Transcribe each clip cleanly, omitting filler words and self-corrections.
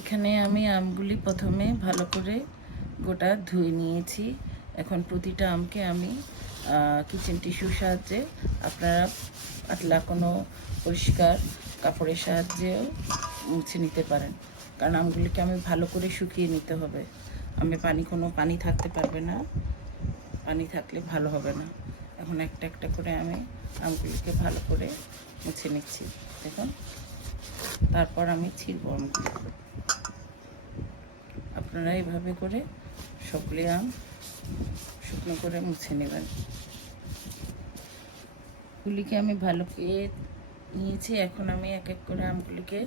এখানে আমি আমগুলি প্রথমে ভালো করে গোটা ধুয়ে নিয়েছি। এখন প্রতিটা আমকে আমি কিচেন টিস্যুর সাহায্যে, আপনারা পাতলা কোনো পরিষ্কার কাপড়ের সাহায্যেও মুছে নিতে পারেন, কারণ আমগুলিকে আমি ভালো করে শুকিয়ে নিতে হবে। কোনো পানি থাকতে পারবে না, পানি থাকলে ভালো হবে না। এখন একটা একটা করে আমি আমগুলিকে ভালো করে মুছে নিচ্ছি। দেখুন, তারপর আমি ছিঁড়ব আমগুলি। আপনারা এইভাবে করে সবগুলি আম শুকনো করে মুছে নেবেন। গুলিকে আমি ভালো করে নিয়েছি। এখন আমি এক এক করে আমগুলিকে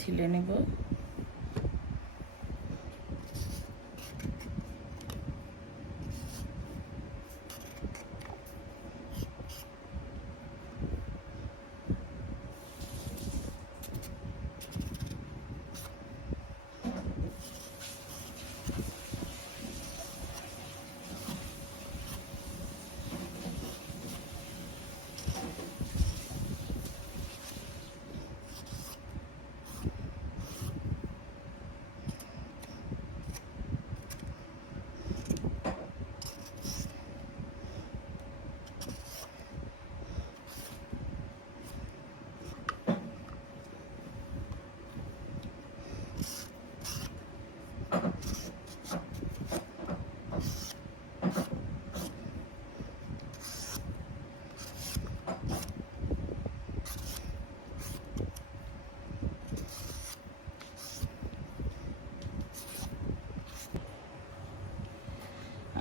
ছিলে নেব।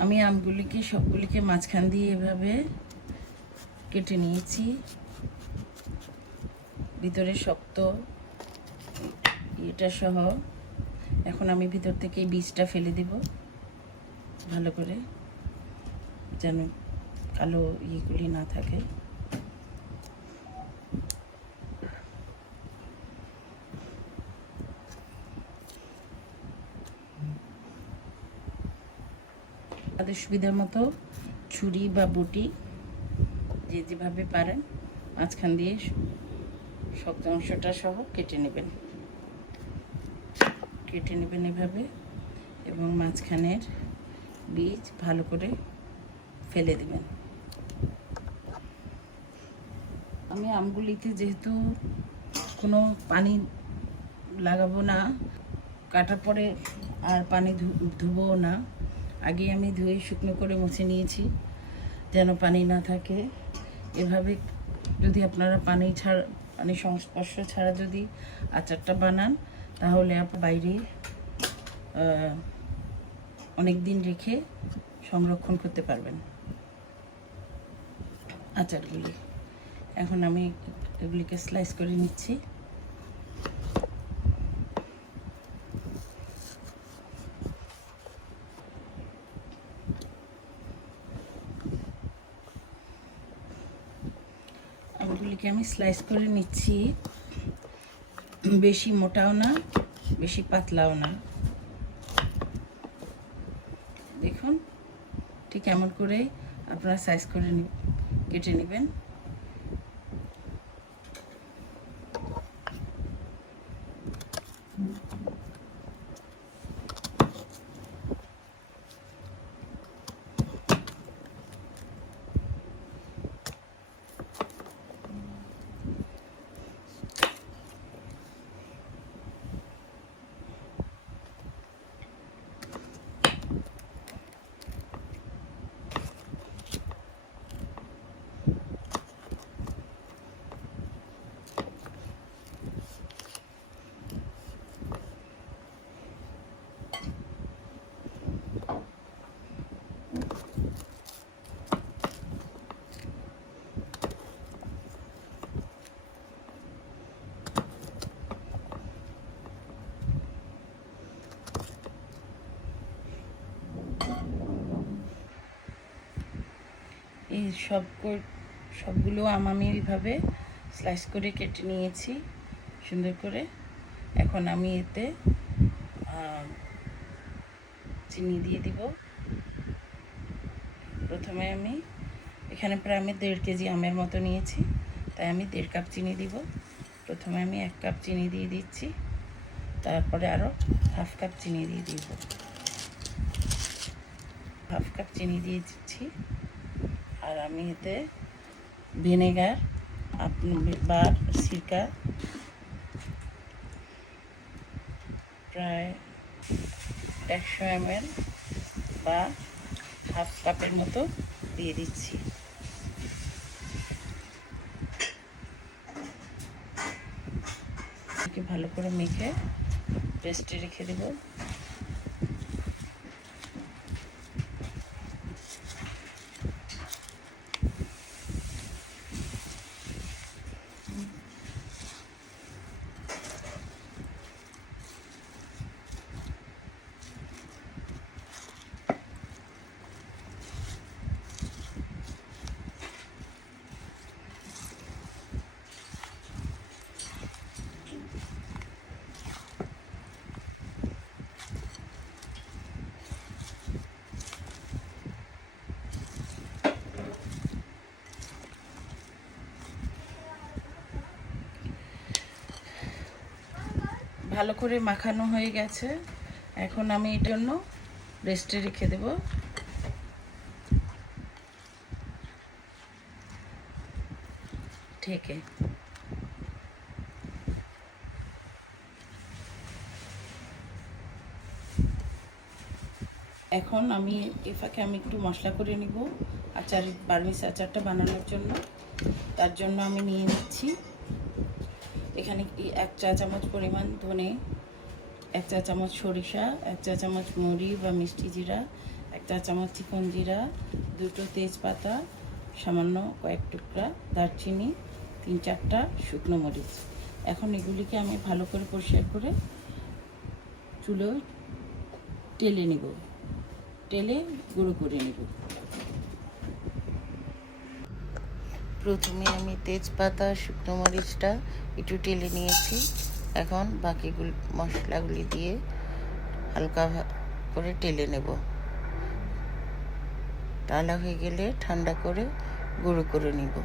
আমি আমগুলিকে সবগুলিকে মাঝখান দিয়ে এভাবে কেটে নিয়েছি। ভিতরে শক্ত এটা সহ। এখন আমি ভিতর থেকে এই বীজটা ফেলে দেব ভালো করে, যেন কালো ইয়েগুলি না থাকে। তাদের সুবিধার মতো ছুরি বা বটি যে যেভাবে পারেন মাঝখান দিয়ে শক্ত অংশটা সহ কেটে নেবেন এভাবে, এবং মাঝখানের বীজ ভালো করে ফেলে দেবেন। আমি আমগুলিতে যেহেতু কোনো পানি লাগাবো না, কাটার পরে আর পানি ধুবো না, আগে আমি ধুয়ে শুকনো করে মুছে নিয়েছি যেন পানি না থাকে। এভাবে যদি আপনারা পানি সংস্পর্শ ছাড়া যদি আচারটা বানান, তাহলে বাইরে অনেক দিন রেখে সংরক্ষণ করতে পারবেন আচারগুলি। এখন আমি এগুলিকে স্লাইস করে নিচ্ছি। আমগুলিকে আমি স্লাইস করে নিচ্ছি, বেশি মোটাও না বেশি পাতলাও না। দেখুন, ঠিক এমন করে আপনারা সাইজ করে কেটে নেবেন। এই সবগুলো আম আমি এইভাবে স্লাইস করে কেটে নিয়েছি সুন্দর করে। এখন আমি এতে চিনি দিয়ে দিব। প্রথমে আমি এখানে প্রায় আমি 1.5 কেজি আমের মতো নিয়েছি, তাই আমি 1.5 কাপ চিনি দিব। প্রথমে আমি 1 কাপ চিনি দিয়ে দিচ্ছি, তারপরে আরও হাফ কাপ চিনি দিয়ে দিব। হাফ কাপ চিনি দিয়ে দিচ্ছি। আর আমি এতে ভিনেগার বা সিরকা প্রায় 100 ml বা হাফ কাপের মতো দিয়ে দিচ্ছি। ভালো করে মেখে রেস্টে রেখে দেব। ভালো করে মাখানো হয়ে গেছে। এখন আমি এর জন্য রেস্টে রেখে দেব। ঢেকে এখন আমি এই ফাঁকে আমি একটু মশলা করে নিব বার্মিজ আচারটা বানানোর জন্য। তার জন্য আমি নিয়ে নিচ্ছি এখানে 1 চা চামচ পরিমাণ ধনে, 1 চা চামচ সরিষা, 1 চা চামচ মৌরি বা মিষ্টি জিরা, 1 চা চামচ চিকন জিরা, 2টো তেজপাতা, সামান্য কয়েক টুকরা দারচিনি, 3-4টা শুকনো মরিচ। এখন এগুলিকে আমি ভালো করে পরিষ্কার করে চুলোয় টেলে নিব, টেলে গুঁড়ো করে নিব। প্রথমে আমি তেজপাতা শুকনো মরিচটা একটু টেলে নিয়েছি। এখন বাকিগুলো মশলাগুলি দিয়ে হালকা করে টেলে নেব। টালা হয়ে গেলে ঠান্ডা করে গুঁড়ো করে নিব।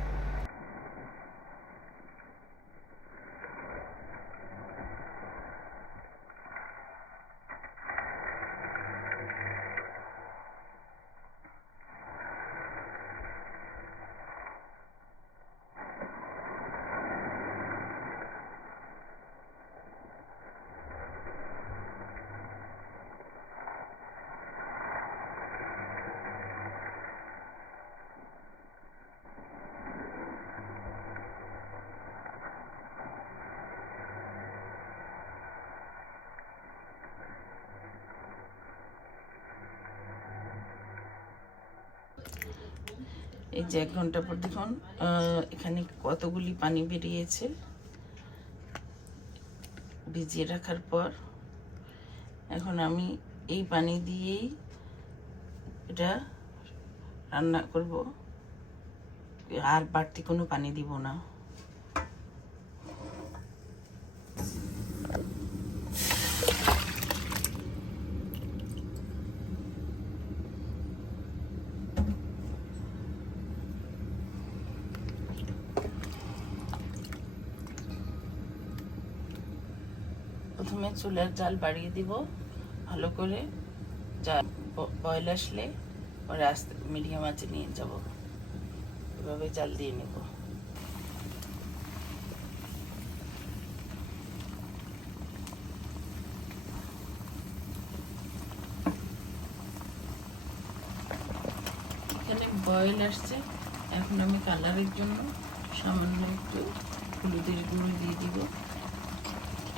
এই যে 1 ঘন্টা পর দেখুন এখানে কতগুলি পানি বেরিয়েছে ভিজিয়ে রাখার পর। এখন আমি এই পানি দিয়েই এটা রান্না করব, আর বাড়তি কোনো পানি দিব না। প্রথমে চুলার জাল বাড়িয়ে দিব ভালো করে, জাল বয়েল আসলে পরে আস্তে মিডিয়াম আঁচে নিয়ে যাব। এভাবে জাল দিয়ে নেব। এখানে বয়েল আসছে। এখন আমি কালারের জন্য সামান্য একটু হলুদের গুঁড়ো দিয়ে দিব,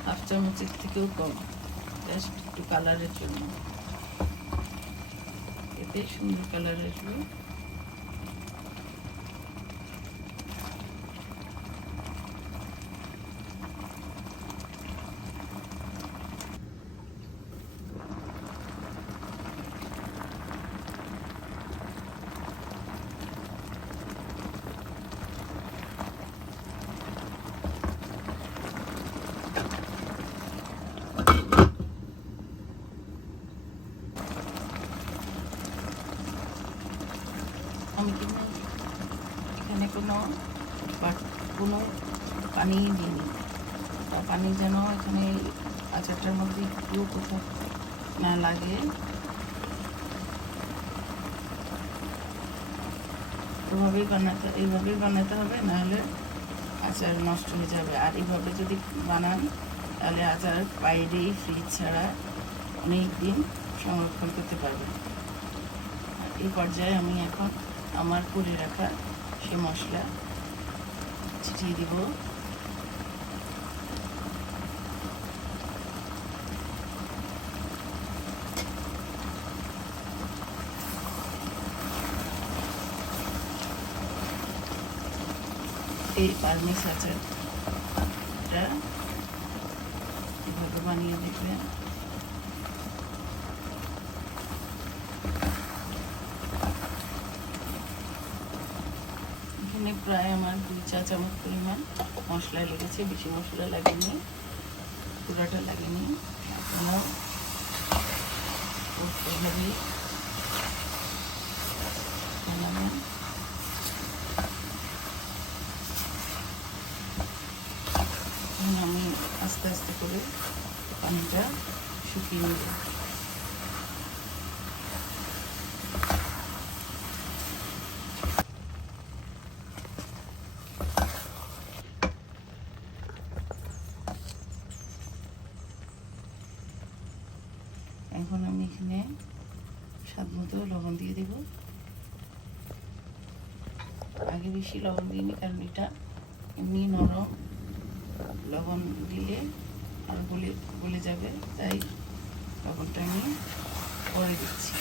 হাফ চামচের থেকেও কম, জাস্ট একটু কালারের জন্য। এতে সুন্দর কালার আসবে। আমি কিন্তু এখানে কোনো পানি দিইনি, পানি যেন এখানে আচারটার মধ্যে একটু কোথাও না লাগে এইভাবেই বানাতে হবে, নাহলে আচার নষ্ট হয়ে যাবে। আর এইভাবে যদি বানান তাহলে আচার বাইরেই ফ্রিজ ছাড়া অনেক দিন সংরক্ষণ করতে পারবেন। এই পর্যায়ে আমি এখন আমার করে রাখা সে মশলা ছিটিয়ে দিব। এই পারমিস আচারটা এভাবে বানিয়ে দেখবেন। এখানে প্রায় আমার 2 চা চামচ পরিমাণ মশলা লেগেছে, বেশি মশলা লাগেনি, পুরোটা লাগেনি। আপনারাও এইভাবে বানাবেন। আমি আস্তে আস্তে করে পানিটা শুকিয়ে নেব। এখন আমি এখানে স্বাদ মতো লবণ দিয়ে দেব। আগে বেশি লবণ দিইনি, কারণ এটা এমনি নরম, লবণ দিলে আর গলে যাবে, তাই লবণটা আমি পরে দিচ্ছি।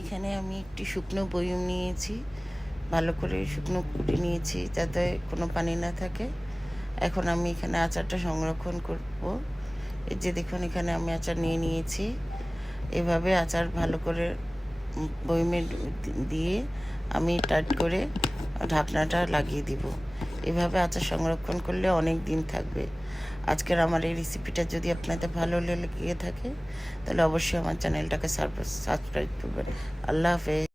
এখানে আমি একটি শুকনো বয়ম নিয়েছি, ভালো করে শুকনো কুটে নিয়েছি যাতে কোনো পানি না থাকে। এখন আমি এখানে আচারটা সংরক্ষণ করব। এই যে দেখুন, এখানে আমি আচার নিয়ে নিয়েছি। এভাবে আচার ভালো করে বয়মে দিয়ে আমি টাইট করে ঢাকনাটা লাগিয়ে দিব। এভাবে আচার সংরক্ষণ করলে অনেক দিন থাকবে। আজকের আমার এই রেসিপিটা যদি আপনাদের ভালো লেগে থাকে তাহলে অবশ্যই আমার চ্যানেলটাকে সাবস্ক্রাইব করবেন। আল্লাহ হাফেজ।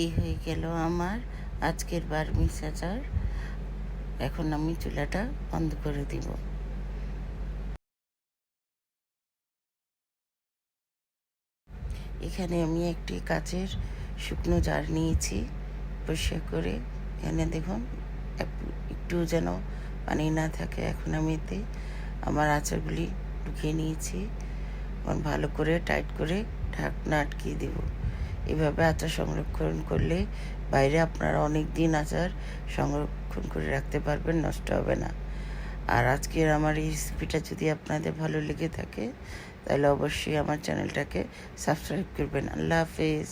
এই হয়ে গেল আমার আজকের বার্মিস আচার। এখন আমি চুলাটা বন্ধ করে দিব। এখানে আমি একটি কাচের শুকনো জার নিয়েছি, পরিষ্কার করে। এখানে দেখুন একটু যেন পানি না থাকে। এখন আমি এতে আমার আচারগুলি ঢুকিয়ে নিয়েছি। এখন ভালো করে টাইট করে ঢাকনা আটকিয়ে দেব। এভাবে আচার সংরক্ষণ করলে বাইরে আপনারা অনেক দিন আচার সংরক্ষণ করে রাখতে পারবেন, নষ্ট হবে না। আর আজকের আমার এই রেসিপিটা যদি আপনাদের ভালো লেগে থাকে তাহলে অবশ্যই আমার চ্যানেলটাকে সাবস্ক্রাইব করবেন। আল্লাহ হাফেজ।